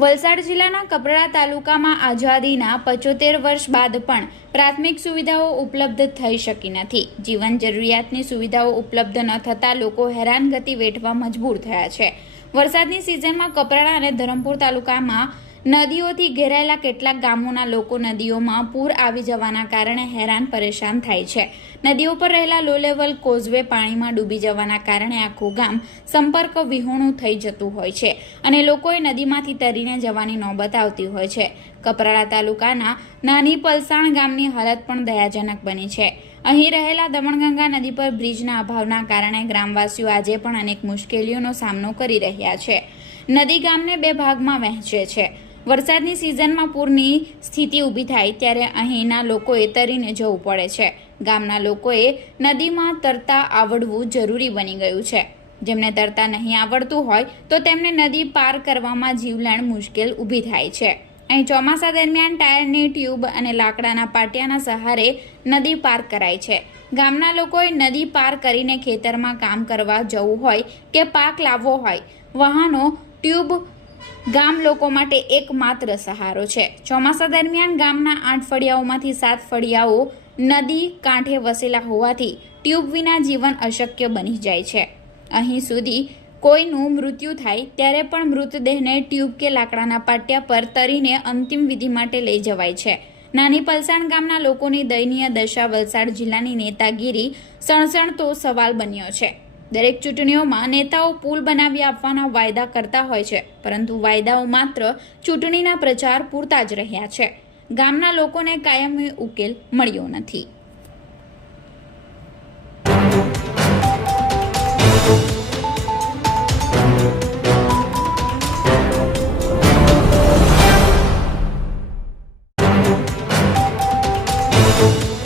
વલસાડ જિલ્લાના કપરાડા તાલુકામાં આઝાદીના પચોતેર વર્ષ બાદ પણ પ્રાથમિક સુવિધાઓ ઉપલબ્ધ થઈ શકી નથી. જીવન જરૂરિયાતની સુવિધાઓ ઉપલબ્ધ ન થતાં લોકો હેરાનગતિ વેઠવા મજબૂર થયા છે. વરસાદની સિઝનમાં કપરાડા અને ધરમપુર તાલુકામાં નદીઓથી ઘેરાયેલા કેટલાક ગામોના લોકો નદીઓમાં પૂર આવી જવાના કારણે હેરાન પરેશાન થાય છે. નદીઓ પર રહેલા લો લેવલ કોઝવે પાણીમાં ડૂબી જવાના કારણે આખું ગામ સંપર્ક વિહોણું થઈ જતું હોય છે અને લોકોએ નદીમાંથી તરીને જવાની નોબત આવતી હોય છે. કપરાડા તાલુકાના નાની પલસાણ ગામની હાલત પણ દયાજનક બની છે. અહીં રહેલા દમણગંગા નદી પર બ્રિજના અભાવના કારણે ગ્રામવાસીઓ આજે પણ અનેક મુશ્કેલીઓનો સામનો કરી રહ્યા છે. નદી ગામને બે ભાગમાં વહેંચે છે. વરસાદની સિઝનમાં પૂરની સ્થિતિ ઊભી થાય ત્યારે અહીંના લોકોએ તરીને જવું પડે છે. ગામના લોકોએ નદીમાં તરતા આવડવું જરૂરી બની ગયું છે. જેમને તરતા નહીં આવડતું હોય તો તેમને નદી પાર કરવામાં જીવલેણ મુશ્કેલ ઊભી થાય છે. અહીં ચોમાસા દરમિયાન ટાયરની ટ્યુબ અને લાકડાના પાટિયાના સહારે નદી પાર કરાય છે. ગામના લોકોએ નદી પાર કરીને ખેતરમાં કામ કરવા જવું હોય કે પાક લાવવો હોય, વાહનો, ટ્યુબ ગામ લોકો માટે એકમાત્ર સહારો છે. ચોમાસા દરમિયાન ગામના આઠ ફળિયાઓમાંથી સાત ફળિયાઓ નદી કાંઠે વસેલા હોવાથી ટ્યુબ વિના જીવન અશક્ય બની જાય છે. અહીં સુધી કોઈનું મૃત્યુ થાય ત્યારે પણ મૃતદેહને ટ્યુબ કે લાકડાના પાટિયા પર તરીને અંતિમ વિધિ માટે લઈ જવાય છે. નાની પલસાણ ગામના લોકોની દયનીય દશા વલસાડ જિલ્લાની નેતાગીરી સણસણતો સવાલ બન્યો છે. દરેક ચૂંટણીઓમાં નેતાઓ પુલ બનાવી આપવાના વાયદા કરતા હોય છે, પરંતુ વાયદાઓ માત્ર ચૂંટણીના પ્રચાર પૂરતા જ રહ્યા છે. ગામના લોકોને કાયમી ઉકેલ મળ્યો નથી. thank you